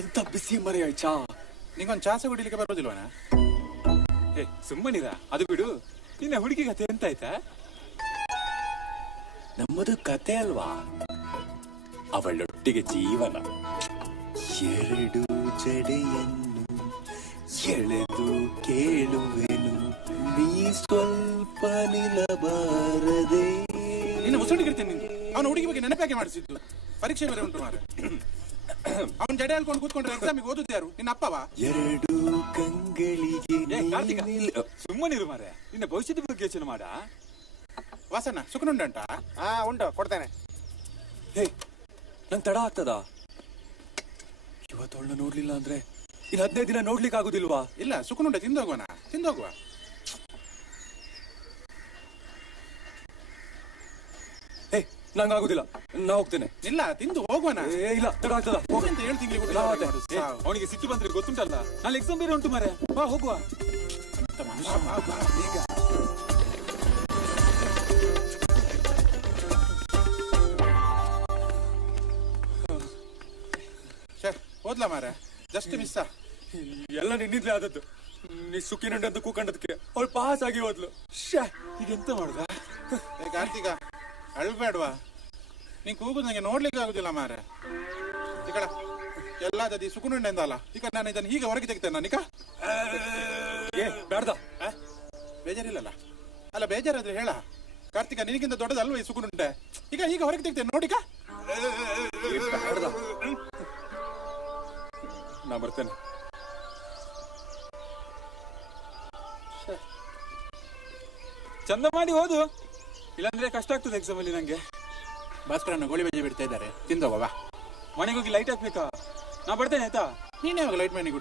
ಎಂತ ಬಿಸಿ ಮರೆಯ ಚಾ. ನಿಂಗೊಂದು ಚಾಸ ಕುಡಿಲಿಕ್ಕೆ ಬರೋದಿಲ್ವನ? ಏ ಸುಮ್ಮನಿರ, ಅದು ಬಿಡು. ನಿನ್ನ ಹುಡುಗಿ ಕತೆ ಎಂತ ಆಯ್ತಾ? ನಮ್ಮದು ಕತೆ ಅಲ್ವಾ, ಅವಳೊಟ್ಟಿಗೆ ಜೀವನ. ಎರಡು ಜಡೆಯನ್ನು ಎಳೆದು ಕೇಳುವೆನು, ನೀ ಸ್ವಲ್ಪ ನಿಲ್ಲಬಾರದೆ. ನಿನ್ನ ಮುಸುಡಿಗಿರ್ತೀನಿ ನಿಂದು. ಅವನ ಹುಡುಗಿ ಬಗ್ಗೆ ನೆನಪಾಗಿ ಮಾಡಿಸಿದ್ದು. ಪರೀಕ್ಷೆ ಬೇರೆ ಉಂಟು ಮಾರ. ಅವನ್ ಜಡೆ ಹೇಳ್ಕೊಂಡು ಕೂತ್ಕೊಂಡ್ರೆ ಎಕ್ಸಾಮಿಗೆ ಓದುದು ಯಾರು? ನಿನ್ನ ಅಪ್ಪವಾ? ಎರಡು ಕಂಗಳಿಗೆ ಸುಮ್ಮನಿರು ಮಾರೆ, ನಿನ್ನ ಭವಿಷ್ಯದ ಬಗ್ಗೆ ಯೋಚನೆ ಮಾಡ. ವಾಸನ ಸುಖನುಂಡ ಉಂಟು, ಕೊಡ್ತೇನೆ. ಹೇ, ನಂಗೆ ತಡ ಆಗ್ತದಾ? ಇವತ್ತೊಳ್ಳೆ ನೋಡ್ಲಿಲ್ಲ ಅಂದ್ರೆ ಇನ್ನು 15 ದಿನ ನೋಡ್ಲಿಕ್ಕೆ ಆಗುದಿಲ್ವಾ? ಇಲ್ಲ, ಸುಖನುಂಡ ತಿಂದೋಗುವನ, ತಿಂದೋಗುವ. ಹೇ, ನಂಗಾಗುದಿಲ್ಲ, ನಾ ಹೋಗ್ತೇನೆ. ಇಲ್ಲ, ತಿಂದು ಹೋಗುವನ. ಇಲ್ಲ, ತಡ ಆಗ್ತದ. ಅಂತ 7 ತಿಂಗಳಿಗೆ ಅವನಿಗೆ ಸಿಟ್ಟು ಬಂದ್ರೆ ಗೊತ್ತುಂಟಲ್ಲ, ನಾಳೆ ಎಕ್ಸಾಮ್ ಬೇರೆ ಉಂಟು ಮಾರೆ. ಬಾ ಹೋಗುವ. ಓದ್ಲಾ ಮಾರ, ಜಸ್ಟ್ ಮಿಸ್. ಎಲ್ಲ ನಿನ್ನಿದ್ಲೇ ಆದದ್ದು. ನೀ ಸುಖಿನುಂಡಂತ ಕೂಕಂಡದಕ್ಕೆ ಅವಳು ಪಾಸ್ ಆಗಿ ಹೋದ್ಲು. ಇದೆಂತ ಮಾಡುದ? ಕಾರ್ತಿಕ, ಅಳ್ಬೇಡ್ವಾ? ನೀನ್ ಕೂಗುದು ನಂಗೆ ನೋಡ್ಲಿಕ್ಕೆ ಆಗುದಿಲ್ಲ ಮಾರ. ಈಗ ಎಲ್ಲಾದದಿ ಸುಖನುಂಡ ಎಂದಲ್ಲ, ಈಗ ನಾನು ಇದನ್ನು ಹೀಗೆ ಹೊರಗೆ ತೆಗಿತೇನೆ. ನಾನೀಗ ಬೇಡ್ದ, ಬೇಜಾರಿಲ್ಲಲ್ಲ? ಅಲ್ಲ, ಬೇಜಾರಾದ್ರೆ ಹೇಳ. ಕಾರ್ತಿಕ, ನಿನಗಿಂತ ದೊಡ್ಡದಲ್ವ ಈ ಸುಖನುಂಡೆ? ಈಗ ಈಗ ಹೊರಗೆ ತೆಗಿತೇನೆ ನೋಡಿಕ. ಬೇಡ್ದ, ನಾ ಬರ್ತೇನೆ. ಚಂದ ಮಾಡಿ ಓದು, ಇಲ್ಲಾಂದ್ರೆ ಕಷ್ಟ ಆಗ್ತದೆ ಎಕ್ಸಾಮ್ ಅಲ್ಲಿ ನಂಗೆ. ಭಾಸ್ಕರನ್ನು ಗೋಳಿ ಬಜೆ ಬಿಡ್ತಾ ಇದ್ದಾರೆ, ತಿಂದೋಗವಾ. ಮನೆಗೆ ಹೋಗಿ ಲೈಟ್ ಹಾಕ್ಬೇಕಾ? ನಾ ಬರ್ತೇನೆ ಆಯ್ತಾ? ನೀನೇ ಲೈಟ್ ಮ್ಯಾನಿಗೆ